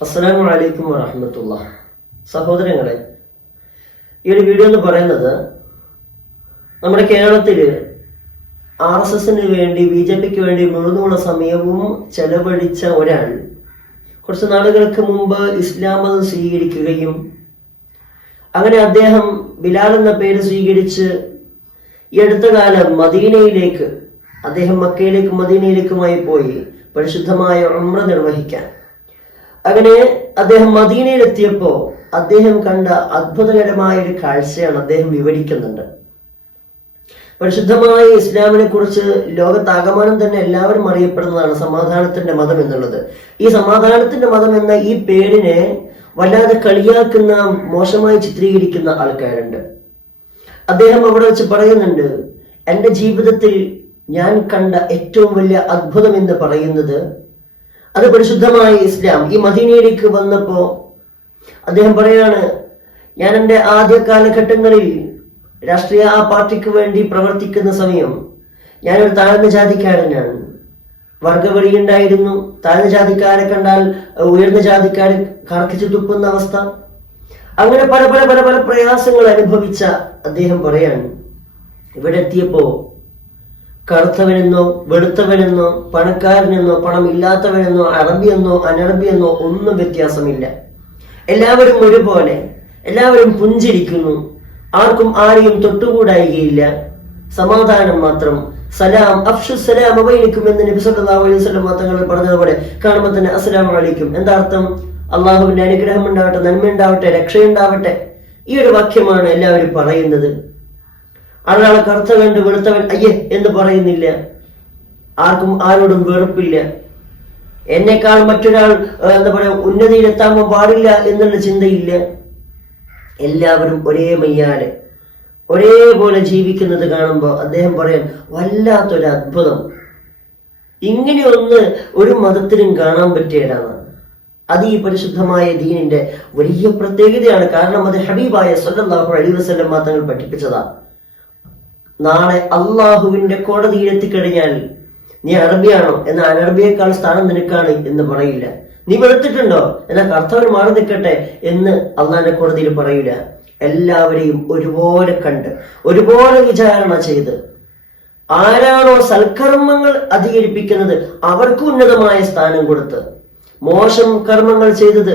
അസ്സലാമു അലൈക്കും വറഹ്മത്തുള്ളാഹി. സഹോദരങ്ങളെ, ഈ ഒരു വീഡിയോ എന്ന് പറയുന്നത് നമ്മുടെ കേരളത്തിൽ RSSന് വേണ്ടി BJPക്ക് വേണ്ടി മുഴുവനുള്ള സമയവും ചെലവഴിച്ച ഒരാൾ കുറച്ച് നാളുകൾക്ക് മുമ്പ് ഇസ്ലാം മതം സ്വീകരിക്കുകയും അങ്ങനെ അദ്ദേഹം ബിലാൽ എന്ന പേര് സ്വീകരിച്ച് ഈ അടുത്ത കാലം മദീനയിലേക്ക് അദ്ദേഹം മക്കയിലേക്ക് മദീനയിലേക്കുമായി പോയി പരിശുദ്ധമായ ഉംറ നിർവഹിക്കാൻ. അങ്ങനെ അദ്ദേഹം മദീനയിലെത്തിയപ്പോ അദ്ദേഹം കണ്ട അത്ഭുതകരമായ ഒരു കാഴ്ചയാണ് അദ്ദേഹം വിവരിക്കുന്നുണ്ട്. പരിശുദ്ധമായ ഇസ്ലാമിനെ കുറിച്ച് ലോകത്താകമാനം തന്നെ എല്ലാവരും അറിയപ്പെടുന്നതാണ് സമാധാനത്തിന്റെ മതം എന്നുള്ളത്. ഈ സമാധാനത്തിന്റെ മതം എന്ന ഈ പേരിനെ വല്ലാതെ കളിയാക്കുന്ന, മോശമായി ചിത്രീകരിക്കുന്ന ആൾക്കാരുണ്ട്. അദ്ദേഹം അവിടെ വെച്ച് പറയുന്നുണ്ട്, എൻ്റെ ജീവിതത്തിൽ ഞാൻ കണ്ട ഏറ്റവും വലിയ അത്ഭുതം എന്ന് പറയുന്നത് അത് പരിശുദ്ധമായ ഇസ്ലാം. ഈ മദീനയിലേക്ക് വന്നപ്പോ അദ്ദേഹം പറയാണ്, ഞാൻ എൻ്റെ ആദ്യ കാലഘട്ടങ്ങളിൽ രാഷ്ട്രീയ പാർട്ടിക്ക് വേണ്ടി പ്രവർത്തിക്കുന്ന സമയം ഞാനൊരു താഴ്ന്ന ജാതിക്കാരനാണ്. വർഗവെളിയുണ്ടായിരുന്നു. താഴ്ന്ന ജാതിക്കാരെ കണ്ടാൽ ഉയർന്ന ജാതിക്കാരെ കറക്കിച്ചു തുപ്പുന്ന അവസ്ഥ. അങ്ങനെ പല പല പല പല പ്രയാസങ്ങൾ അനുഭവിച്ച അദ്ദേഹം പറയാണ്, ഇവിടെ എത്തിയപ്പോ കറുത്തവനെന്നോ വെളുത്തവനെന്നോ പണക്കാരനെന്നോ പണം ഇല്ലാത്തവനെന്നോ അറബിയെന്നോ അനറബിയെന്നോ ഒന്നും വ്യത്യാസമില്ല. എല്ലാവരും ഒരുപോലെ, എല്ലാവരും പുഞ്ചിരിക്കുന്നു, ആർക്കും ആരെയും തൊട്ടുകൂടായികയില്ല, സമാധാനം മാത്രം. സലാം അഫ്ഷു സലാം ബൈനക്കും എന്ന് നബി സല്ലല്ലാഹു അലൈഹി വസല്ലം തങ്ങൾ പറഞ്ഞതുപോലെ കാണുമ്പോൾ തന്നെ അസ്സലാമു അലൈക്കും. എന്താ അർത്ഥം? അള്ളാഹുവിന്റെ അനുഗ്രഹം ഉണ്ടാവട്ടെ, നന്മയുണ്ടാവട്ടെ, രക്ഷയുണ്ടാവട്ടെ. ഈ ഒരു വാക്യമാണ് എല്ലാവരും പറയുന്നത്. ഒരാളെ കറുത്തവൻ വെളുത്തവൻ അയ്യേ എന്ന് പറയുന്നില്ല. ആർക്കും ആരോടും വെറുപ്പില്ല. എന്നെക്കാൾ മറ്റൊരാൾ എന്താ പറയാ ഉന്നതിയിലെത്താൻ പാടില്ല എന്നുള്ള ചിന്തയില്ല. എല്ലാവരും ഒരേ മയ്യാലെ ഒരേപോലെ ജീവിക്കുന്നത് കാണുമ്പോൾ അദ്ദേഹം പറയാൻ വല്ലാത്തൊരു അത്ഭുതം. ഇങ്ങനെയൊന്ന് ഒരു മതത്തിനും കാണാൻ പറ്റിയതാണ്. അത് ഈ പരിശുദ്ധമായ ദീനിന്റെ വലിയ പ്രത്യേകതയാണ്. കാരണം അത് ഹബീബായ സല്ലല്ലാഹു അലൈഹി വസല്ലം തങ്ങൾ പഠിപ്പിച്ചതാ. നാളെ അള്ളാഹുവിന്റെ കോടതിയിലെത്തിക്കഴിഞ്ഞാൽ നീ അറബിയാണോ എന്ന അനറബിയേക്കാൾ സ്ഥാനം നിനക്കാണ് എന്ന് പറയില്ല. നീ വെളുത്തിട്ടുണ്ടോ എന്നാൽ കർത്തവൻ മാറി നിൽക്കട്ടെ എന്ന് അള്ളാഹിന്റെ കോടതിയിൽ പറയില്ല. എല്ലാവരെയും ഒരുപോലെ കണ്ട് ഒരുപോലെ വിചാരണ ചെയ്ത് ആരാണോ സൽക്കർമ്മങ്ങൾ അധികരിപ്പിക്കുന്നത് അവർക്ക് ഉന്നതമായ സ്ഥാനം കൊടുത്ത്, മോശം കർമ്മങ്ങൾ ചെയ്തത്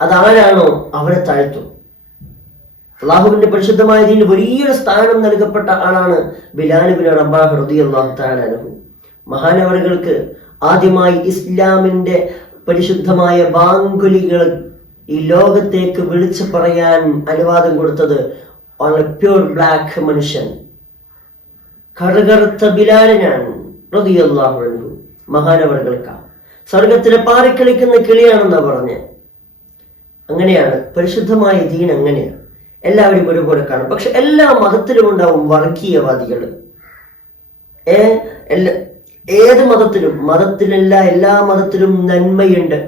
അതാരാണോ അവരെ താഴ്ത്തും. അള്ളാഹുവിന്റെ പരിശുദ്ധമായ ദീനിൽ വലിയൊരു സ്ഥാനം നൽകപ്പെട്ട ആളാണ് ബിലാൽ ഇബ്നു റബാഹ് റളിയല്ലാഹു തആല അൻഹു. മഹാനവറുകൾക്ക് ആദ്യമായി ഇസ്ലാമിന്റെ പരിശുദ്ധമായ ബാങ്കുലികൾ ഈ ലോകത്തേക്ക് വിളിച്ചു പറയാൻ അനുവാദം കൊടുത്തത് പ്യൂർ ബ്ലാക്ക് മനുഷ്യൻ, കറുകറുത്ത ബിലാലിനാണ് റളിയല്ലാഹു അൻഹു. മഹാനവറുകൾക്ക് സ്വർഗത്തിലെ പാറിക്കളിക്കുന്ന കിളിയാണെന്നാ പറഞ്ഞ്. അങ്ങനെയാണ് പരിശുദ്ധമായ ദീൻ. അങ്ങനെയാണ് എല്ലാവരും ഒരുപോലെ കാണും. പക്ഷെ എല്ലാ മതത്തിലും ഉണ്ടാവും വർഗീയവാദികൾ. ഏത് മതത്തിലല്ല എല്ലാ മതത്തിലും നന്മയുണ്ട്.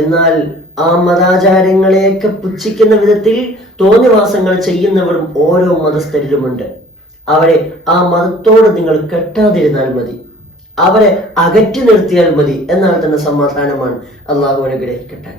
എന്നാൽ ആ മതാചാരങ്ങളെയൊക്കെ പുച്ഛിക്കുന്ന വിധത്തിൽ തോന്നിവാസങ്ങൾ ചെയ്യുന്നവരും ഓരോ മതസ്ഥരിലുമുണ്ട്. അവരെ ആ മതത്തോട് നിങ്ങൾ കെട്ടാതിരുന്നാൽ മതി, അവരെ അകറ്റി നിർത്തിയാൽ മതി. എന്നാൽ തന്നെ സമാധാനമാണ്. അള്ളാഹു അനുഗ്രഹിക്കട്ടെ.